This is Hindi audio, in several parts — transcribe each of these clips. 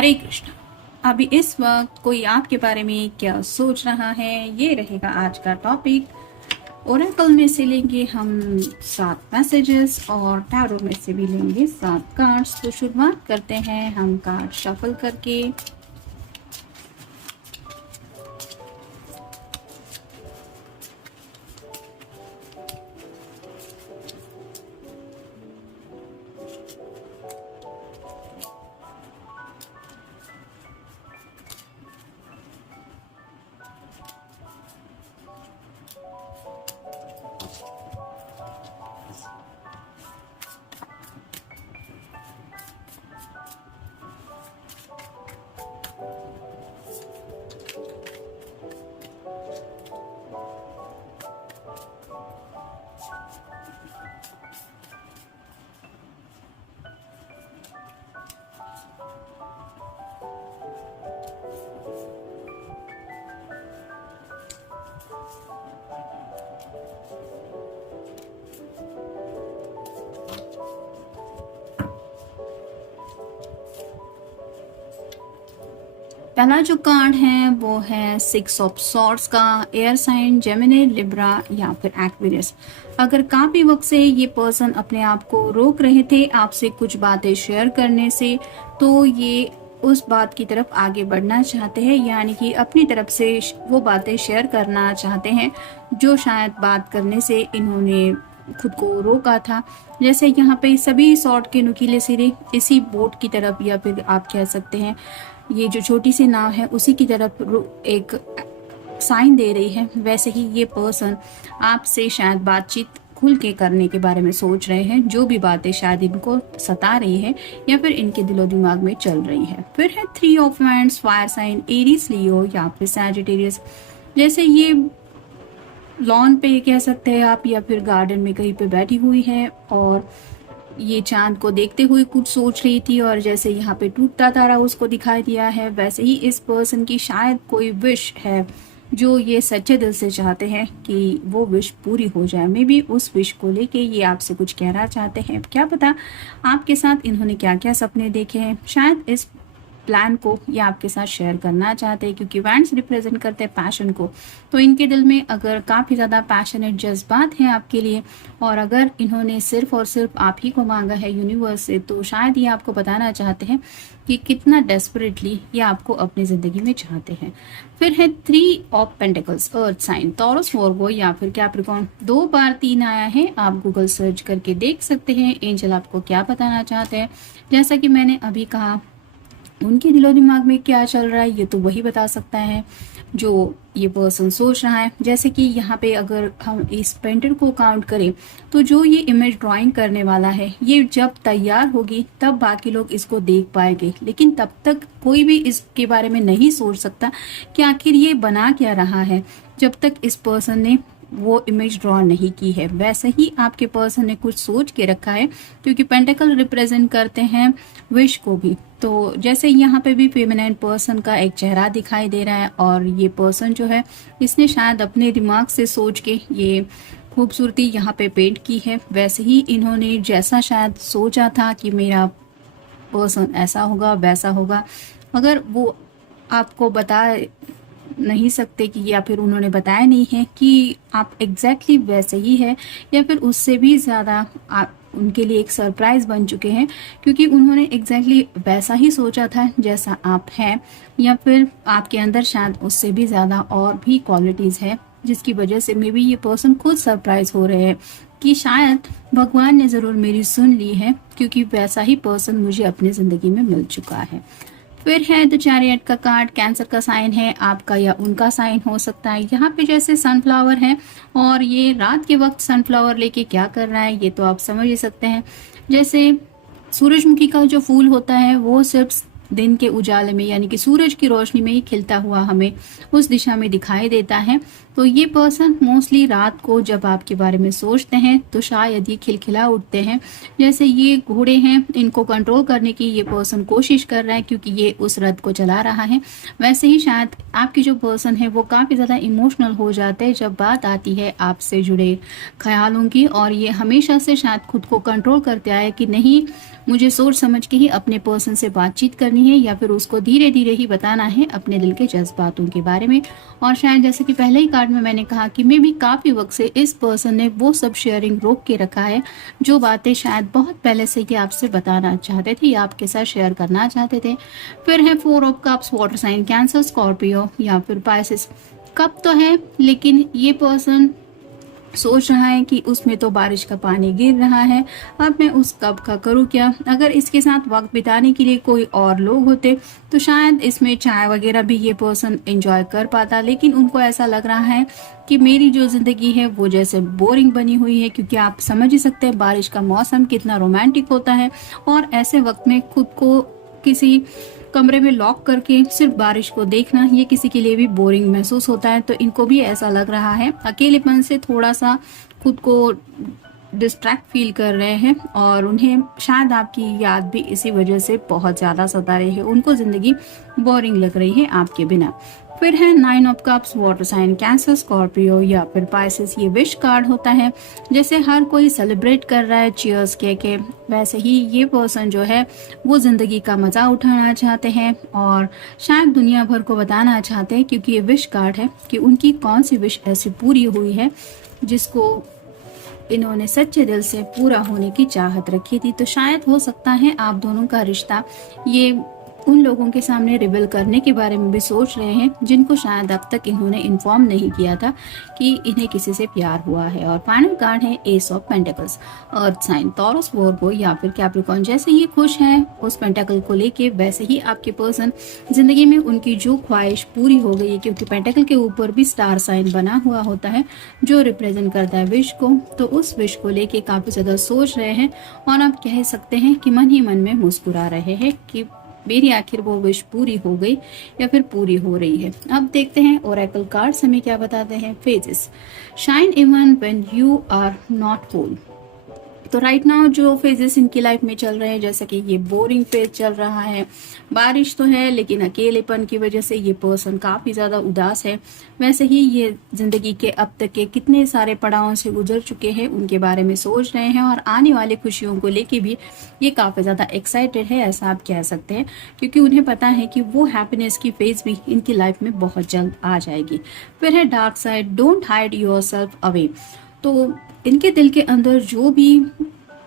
हरे कृष्ण। अभी इस वक्त कोई आपके बारे में क्या सोच रहा है, ये रहेगा आज का टॉपिक। ओरेकल में से लेंगे हम 7 मैसेजेस और टैरो में से भी लेंगे 7 कार्ड्स। तो शुरुआत करते हैं हम कार्ड शफल करके। पहला जो कार्ड है वो है 6 ऑफ सॉर्ड्स का। एयर साइन जेमिनी, लिब्रा या फिर एक्वेरियस। अगर काफी वक्त से ये पर्सन अपने आप को रोक रहे थे आपसे कुछ बातें शेयर करने से, तो ये उस बात की तरफ आगे बढ़ना चाहते हैं, यानी कि अपनी तरफ से वो बातें शेयर करना चाहते हैं जो शायद बात करने से इन्होंने खुद को रोका था। जैसे यहाँ पे सभी सॉर्ड के नुकीले सिरे इसी बोट की तरफ, या फिर आप कह सकते हैं ये जो छोटी सी नाव है उसी की तरफ एक साइन दे रही है। वैसे ही ये पर्सन आपसे शायद बातचीत खुल के करने के बारे में सोच रहे हैं, जो भी बातें शायद इनको सता रही है या फिर इनके दिलो दिमाग में चल रही है। फिर है 3 of wands, fire sign Aries, Leo या फिर सैजिटेरियस। जैसे ये लॉन पे कह सकते हैं आप, या फिर गार्डन में कहीं पे बैठी हुई है और ये चांद को देखते हुए कुछ सोच रही थी, और जैसे यहाँ पे टूटता तारा उसको दिखाई दिया है, वैसे ही इस पर्सन की शायद कोई विश है जो ये सच्चे दिल से चाहते हैं कि वो विश पूरी हो जाए। मे बी उस विश को लेके ये आपसे कुछ कहना चाहते हैं। क्या पता आपके साथ इन्होंने क्या क्या सपने देखे हैं, शायद इस प्लान को ये आपके साथ शेयर करना चाहते हैं, क्योंकि वैंड्स रिप्रेजेंट करते हैं पैशन को। तो इनके दिल में अगर काफ़ी ज़्यादा पैशनेट जज्बात हैं आपके लिए, और अगर इन्होंने सिर्फ और सिर्फ आप ही को मांगा है यूनिवर्स से, तो शायद ये आपको बताना चाहते हैं कि कितना डेस्परेटली ये आपको अपनी ज़िंदगी में चाहते हैं। फिर है 3 of pentacles, earth sign, Taurus, Virgo या फिर कैप्रिकॉर्न। 2 बार 3 आया है, आप गूगल सर्च करके देख सकते हैं एंजल आपको क्या बताना चाहते हैं। जैसा कि मैंने अभी कहा, उनके दिलो दिमाग में क्या चल रहा है ये तो वही बता सकता है जो ये पर्सन सोच रहा है। जैसे कि यहाँ पे अगर हम इस पेंटर को काउंट करें, तो जो ये इमेज ड्राइंग करने वाला है, ये जब तैयार होगी तब बाकी लोग इसको देख पाएंगे, लेकिन तब तक कोई भी इसके बारे में नहीं सोच सकता कि आखिर ये बना क्या रहा है, जब तक इस पर्सन ने वो इमेज ड्रॉ नहीं की है। वैसे ही आपके पर्सन ने कुछ सोच के रखा है, क्योंकि पेंटिकल रिप्रेजेंट करते हैं विश को भी। तो जैसे यहाँ पे भी फेमिनाइन पर्सन का एक चेहरा दिखाई दे रहा है, और ये पर्सन जो है इसने शायद अपने दिमाग से सोच के ये खूबसूरती यहाँ पे पेंट की है। वैसे ही इन्होंने जैसा शायद सोचा था कि मेरा पर्सन ऐसा होगा वैसा होगा, अगर वो आपको बता नहीं सकते कि, या फिर उन्होंने बताया नहीं है कि आप एग्जैक्टली वैसे ही है, या फिर उससे भी ज़्यादा आप उनके लिए एक सरप्राइज बन चुके हैं, क्योंकि उन्होंने एग्जैक्टली वैसा ही सोचा था जैसा आप हैं, या फिर आपके अंदर शायद उससे भी ज़्यादा और भी क्वालिटीज़ है, जिसकी वजह से मे बी ये पर्सन खुद सरप्राइज हो रहे हैं कि शायद भगवान ने ज़रूर मेरी सुन ली है, क्योंकि वैसा ही पर्सन मुझे अपनी ज़िंदगी में मिल चुका है। फिर है द चैरियट का कार्ड, कैंसर का साइन है, आपका या उनका साइन हो सकता है। यहाँ पे जैसे सनफ्लावर है, और ये रात के वक्त सनफ्लावर लेके क्या कर रहा है ये तो आप समझ ही सकते हैं। जैसे सूरजमुखी का जो फूल होता है वो सिर्फ दिन के उजाले में, यानी कि सूरज की रोशनी में ही खिलता हुआ हमें उस दिशा में दिखाई देता है। तो ये पर्सन मोस्टली रात को जब आपके बारे में सोचते हैं तो शायद ये खिलखिला उठते हैं। जैसे ये घोड़े हैं, इनको कंट्रोल करने की ये पर्सन कोशिश कर रहा है, क्योंकि ये उस रथ को चला रहा है। वैसे ही शायद आपकी जो पर्सन है वो काफ़ी ज़्यादा इमोशनल हो जाते हैं जब बात आती है आपसे जुड़े ख्यालों की, और ये हमेशा से शायद खुद को कंट्रोल करते आए कि नहीं, मुझे सोच समझ के ही अपने पर्सन से बातचीत करनी करनी है या फिर उसको धीरे धीरे ही बताना है अपने दिल के जज्बातों के बारे में। और शायद जैसे कि पहले ही कार्ड में मैंने कहा कि मे भी काफ़ी वक्त से इस पर्सन ने वो सब शेयरिंग रोक के रखा है जो बातें शायद बहुत पहले से कि आपसे बताना चाहते थे या आपके साथ शेयर करना चाहते थे। फिर है 4 of cups, water sign Cancer, Scorpio या फिर पाइसेस। कप तो है लेकिन ये पर्सन सोच रहा है कि उसमें तो बारिश का पानी गिर रहा है, अब मैं उस कप का करूँ क्या। अगर इसके साथ वक्त बिताने के लिए कोई और लोग होते तो शायद इसमें चाय वगैरह भी ये पर्सन एंजॉय कर पाता, लेकिन उनको ऐसा लग रहा है कि मेरी जो जिंदगी है वो जैसे बोरिंग बनी हुई है, क्योंकि आप समझ ही सकते हैं बारिश का मौसम कितना रोमांटिक होता है और ऐसे वक्त में खुद को किसी कमरे में लॉक करके सिर्फ बारिश को देखना ये किसी के लिए भी बोरिंग महसूस होता है। तो इनको भी ऐसा लग रहा है, अकेलेपन से थोड़ा सा खुद को डिस्ट्रैक्ट फील कर रहे हैं और उन्हें शायद आपकी याद भी इसी वजह से बहुत ज़्यादा सता रही है। उनको ज़िंदगी बोरिंग लग रही है आपके बिना। फिर है 9 of cups, water sign Cancer, Scorpio या फिर पाइसेस। ये विश कार्ड होता है, जैसे हर कोई सेलिब्रेट कर रहा है चीयर्स के वैसे ही ये पर्सन जो है वो ज़िंदगी का मज़ा उठाना चाहते हैं और शायद दुनिया भर को बताना चाहते हैं, क्योंकि ये विश कार्ड है कि उनकी कौन सी विश ऐसी पूरी हुई है जिसको इन्होंने सच्चे दिल से पूरा होने की चाहत रखी थी। तो शायद हो सकता है आप दोनों का रिश्ता ये उन लोगों के सामने रिवील करने के बारे में भी सोच रहे हैं जिनको शायद अब तक इन्होंने इन्फॉर्म नहीं किया था कि इन्हें किसी से प्यार हुआ है। और फाइनल कार्ड है ace of pentacles, earth sign, Taurus, Virgo या फिर कैप्रिकॉर्न। जैसे ये खुश हैं उस पेंटिकल को लेके, वैसे ही आपके पर्सन जिंदगी में उनकी जो ख्वाहिश पूरी हो गई है, क्योंकि पेंटिकल के ऊपर भी स्टार साइन बना हुआ होता है जो रिप्रेजेंट करता है विश को। तो उस विश को लेके काफी ज्यादा सोच रहे हैं और आप कह सकते हैं कि मन ही मन में मुस्कुरा रहे हैं कि मेरी आखिर वो विश पूरी हो गई या फिर पूरी हो रही है। अब देखते हैं ओरेकल कार्ड्स हमें क्या बताते हैं। Phases, shine even when you are not whole. तो राइट नाउ जो फेजेस इनकी लाइफ में चल रहे हैं, जैसे कि ये बोरिंग फेज चल रहा है, बारिश तो है लेकिन अकेलेपन की वजह से ये पर्सन काफी ज्यादा उदास है। वैसे ही ये जिंदगी के अब तक के कितने सारे पड़ावों से गुजर चुके हैं उनके बारे में सोच रहे हैं और आने वाली खुशियों को लेके भी ये काफी ज्यादा एक्साइटेड है, ऐसा आप कह सकते हैं, क्योंकि उन्हें पता है कि वो हैप्पीनेस की फेज भी इनकी लाइफ में बहुत जल्द आ जाएगी। फिर है dark side, don't hide yourself away. तो इनके दिल के अंदर जो भी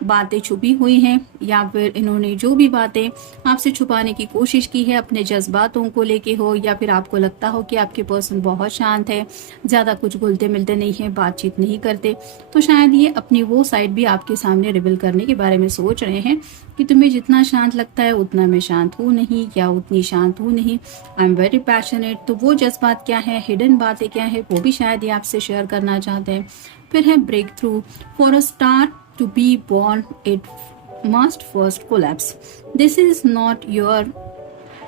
बातें छुपी हुई हैं या फिर इन्होंने जो भी बातें आपसे छुपाने की कोशिश की है, अपने जज्बातों को लेके हो या फिर आपको लगता हो कि आपके पर्सन बहुत शांत है, ज्यादा कुछ घुलते मिलते नहीं है, बातचीत नहीं करते, तो शायद ये अपनी वो साइड भी आपके सामने रिवील करने के बारे में सोच रहे हैं कि तुम्हें जितना शांत लगता है उतना मैं शांत हूँ नहीं या उतनी शांत हूँ नहीं, आई एम वेरी पैशनेट। तो वो जज्बात क्या है, हिडन बातें क्या है, वो भी शायद ये आपसे शेयर करना चाहते हैं। फिर है breakthrough, for a star to be born it must first collapse, this is not your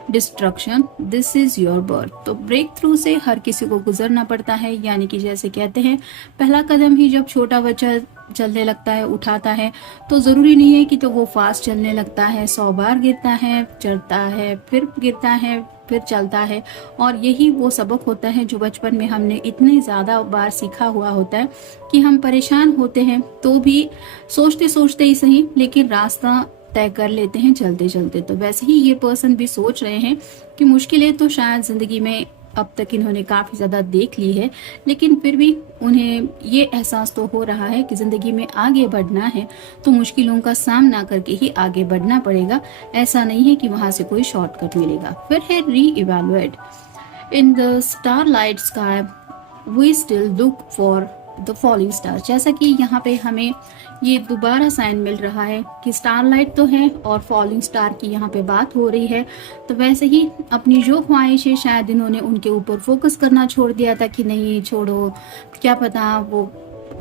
destruction, this is your birth। तो ब्रेक थ्रू से हर किसी को गुजरना पड़ता है, यानी कि जैसे कहते हैं पहला कदम ही जब छोटा बच्चा चलने लगता है, उठाता है, तो जरूरी नहीं है कि तो वो फास्ट चलने लगता है, 100 बार गिरता है, चढ़ता है, फिर गिरता है, फिर चलता है। और यही वो सबक होता है जो बचपन में हमने इतने ज्यादा बार सीखा हुआ होता है कि हम परेशान होते हैं तो भी सोचते सोचते ही सही लेकिन रास्ता तय कर लेते हैं चलते चलते। तो वैसे ही ये पर्सन भी सोच रहे हैं कि मुश्किलें तो शायद जिंदगी में अब तक इन्होंने काफी ज्यादा देख ली है, लेकिन फिर भी उन्हें ये एहसास तो हो रहा है कि जिंदगी में आगे बढ़ना है तो मुश्किलों का सामना करके ही आगे बढ़ना पड़ेगा, ऐसा नहीं है कि वहां से कोई शॉर्टकट मिलेगा। फिर है re-evaluate, in the starlight sky we still look for the falling star. जैसा कि यहाँ पे हमें ये दोबारा साइन मिल रहा है कि स्टारलाइट तो है और फॉलिंग स्टार की यहाँ पे बात हो रही है, तो वैसे ही अपनी जो ख्वाहिशें शायद इन्होंने उनके ऊपर फोकस करना छोड़ दिया था कि नहीं छोड़ो, क्या पता वो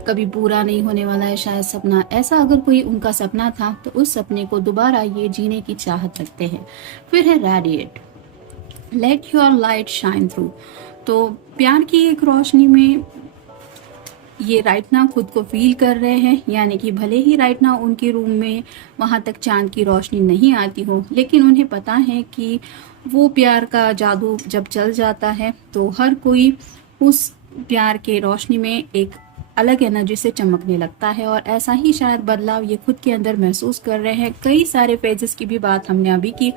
कभी पूरा नहीं होने वाला है शायद सपना, ऐसा अगर कोई उनका सपना था तो उस सपने को दोबारा ये जीने की चाहत रखते हैं। फिर है radiate, let your light shine through. तो प्यार की एक रोशनी में ये राइट नाउ खुद को फील कर रहे हैं, यानी कि भले ही राइट नाउ उनके रूम में वहां तक चांद की रोशनी नहीं आती हो, लेकिन उन्हें पता है कि वो प्यार का जादू जब चल जाता है तो हर कोई उस प्यार के रोशनी में एक अलग एनर्जी से चमकने लगता है। और ऐसा ही शायद बदलाव ये खुद के अंदर महसूस कर रहे हैं। कई सारे फेजेस की भी बात हमने अभी की,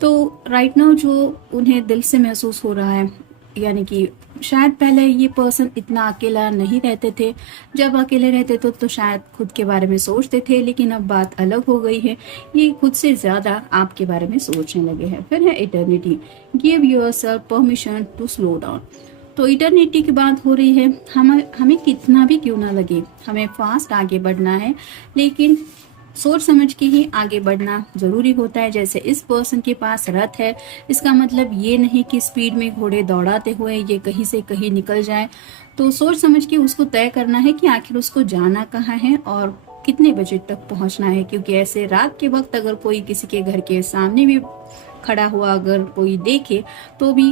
तो राइट नाउ जो उन्हें दिल से महसूस हो रहा है, यानी कि शायद पहले ये पर्सन इतना अकेला नहीं रहते थे, जब अकेले रहते तो शायद खुद के बारे में सोचते थे, लेकिन अब बात अलग हो गई है, ये खुद से ज़्यादा आपके बारे में सोचने लगे हैं। फिर है eternity, give yourself permission to slow down. तो इटर्निटी की बात हो रही है, हमें कितना भी क्यों ना लगे, हमें फास्ट आगे बढ़ना है, लेकिन सोच समझ के ही आगे बढ़ना जरूरी होता है। जैसे इस पर्सन के पास रथ है, इसका मतलब ये नहीं कि स्पीड में घोड़े दौड़ाते हुए ये कहीं से कहीं निकल जाए। तो सोच समझ के उसको तय करना है कि आखिर उसको जाना कहाँ है और कितने बजे तक पहुंचना है, क्योंकि ऐसे रात के वक्त अगर कोई किसी के घर के सामने भी खड़ा हुआ अगर कोई देखे तो भी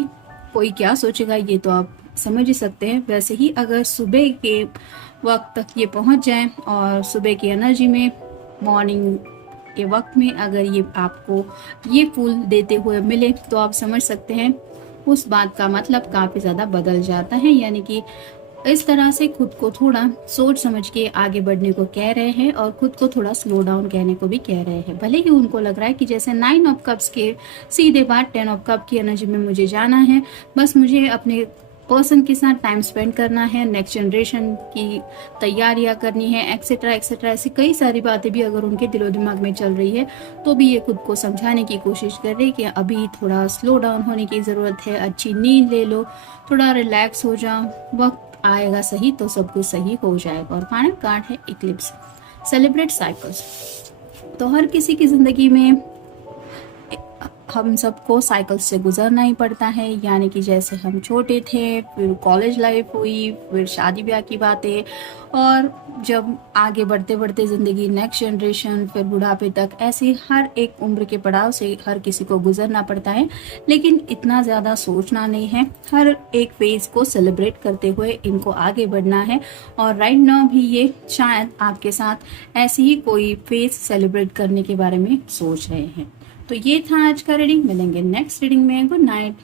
कोई क्या सोचेगा, ये तो आप समझ ही सकते हैं। वैसे ही अगर सुबह के वक्त तक ये पहुंच जाए और सुबह की एनर्जी में, मॉर्निंग के वक्त में अगर ये आपको ये फूल देते हुए मिले, तो आप समझ सकते हैं उस बात का मतलब काफी ज्यादा बदल जाता है। यानी कि इस तरह से खुद को थोड़ा सोच समझ के आगे बढ़ने को कह रहे हैं और खुद को थोड़ा स्लो डाउन कहने को भी कह रहे हैं। भले ही उनको लग रहा है कि जैसे 9 ऑफ कप्स के सीधे बाद 10 ऑफ कप की एनर्जी में मुझे जाना है, बस मुझे अपने पर्सन के साथ टाइम स्पेंड करना है, नेक्स्ट जनरेशन की तैयारियां करनी है, एक्सेट्रा एक्सेट्रा। ऐसी कई सारी बातें भी अगर उनके दिलो दिमाग में चल रही है, तो भी ये खुद को समझाने की कोशिश कर रहे हैं कि अभी थोड़ा स्लो डाउन होने की ज़रूरत है, अच्छी नींद ले लो, थोड़ा रिलैक्स हो जाओ, वक्त आएगा सही तो सब कुछ सही हो जाएगा। और फाइनल कार्ड है इक्लिप्स, सेलिब्रेट साइकिल्स। तो हर किसी की ज़िंदगी में हम सबको साइकिल से गुजरना ही पड़ता है। यानी कि जैसे हम छोटे थे, फिर कॉलेज लाइफ हुई, फिर शादी ब्याह की बातें, और जब आगे बढ़ते बढ़ते ज़िंदगी, नेक्स्ट जनरेशन, फिर बुढ़ापे तक, ऐसे हर एक उम्र के पड़ाव से हर किसी को गुजरना पड़ता है। लेकिन इतना ज़्यादा सोचना नहीं है, हर एक फेज को सेलिब्रेट करते हुए इनको आगे बढ़ना है। और राइट नाउ भी ये शायद आपके साथ ऐसी ही कोई फेज सेलिब्रेट करने के बारे में सोच रहे हैं। तो ये था आज का रीडिंग, मिलेंगे नेक्स्ट रीडिंग में। Good night.